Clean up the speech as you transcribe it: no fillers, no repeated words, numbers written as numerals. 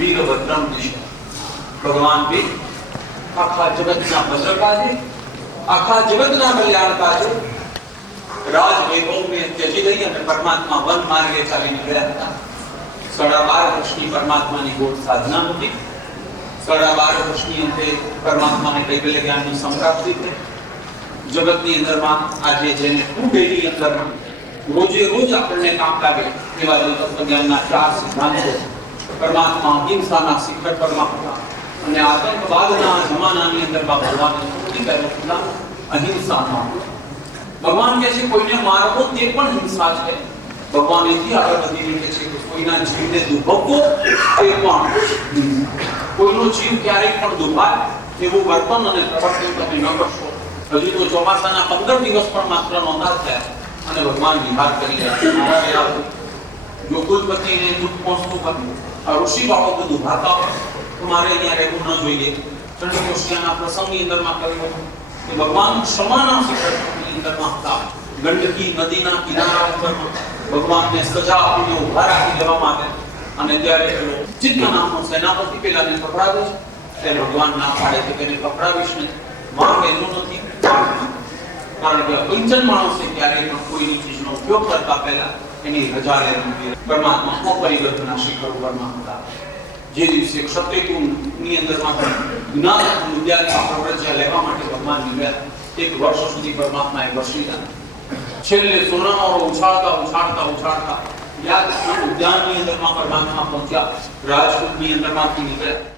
વીરભદ્રમ દિશા ભગવાન भी આખા જગતના ભદ્રકાજી આખા જગતના કલ્યાણકાજી રાજ વૈભવને ત્યજી દઈ અને પરમાત્મા વન માર્ગે ચાલી નીકળ્યા હતા। 12.5 વર્ષની પરમાત્માની ગોળ સાધના હતી। 12.5 વર્ષની અંતે પરમાત્માને કૈવલ્ય જ્ઞાનની સંપ્રાપ્તિ થઈ। જગતની અંદરમાં આજે જેને કુટેની અંદર રોજે રોજ આપણને કામ લાગે એવા તત્વજ્ઞાનના 4 સિદ્ધાંતો પરમાત્મા અહિંસાના શિખર પર હતા અને આતંકવાદના જમાનાની અંદર ભગવાન સૌથી પહેલા અહિંસાનો ભગવાન કહે છે કોઈને મારવો તે પણ હિંસા છે। ભગવાન એથી આગળ વધીને કહે છે કે કોઈના જીવને દુભવવો તે પણ કોઈનો જીવ ક્યારેય પણ દુભાય એવું વર્તન અને પ્રવૃત્તિ તમે ન કરશો। હજી તો ચોમાસાના 15 દિવસ પણ માત્ર નોંધા થયા અને ભગવાન વિહાર કરી રહ્યા છે। જો કુલપતિને દુઃખ પહોંચતું હતું આ ઋષિ બાળકો દુભાતા હોય તો મારે અહીંયા રહેવું ન જોઈએ। ચંદ્રકોશિયાના પ્રસંગની અંદરમાં કહ્યું કે ભગવાન ક્ષમાના શિખરની અંદરમાં હતા। ગંડકી નદીના કિનારા ઉપર ભગવાનને સજા આપીને ઉભા રાખી દેવામાં આવે અને ત્યારે પેલો ચિત્ત નામનો સેનાપતિ પેલાને પકડાવે છે ત્યારે ભગવાન ના પાડે છે કે એને પકડાવીશ નહીં, માંગ એનું નથી। કારણ કે કંચન માણસે ક્યારેય પણ કોઈની ચીજનો ઉપયોગ કરતા પહેલા એની રજા લેવી। પરમાત્મા અપરિવર્તના શિખર ઉપરમાં હતા। જે દિવસે ક્ષત્રિયની અંદરમાં જ્ઞાન વિદ્યાર્થી પ્રવૃત્તિ લેવા માટે ભગવાન નીકળ્યા 1 વર્ષ સુધી પરમાત્માએ વર્ષી રહ્યા। છેલ્લે સોનાનો ઉછાળતા યાદ ઉદ્યાનની અંદરમાં પરમાત્મા પહોંચ્યા। રાજકૂટની અંદરમાંથી નીકળ્યા।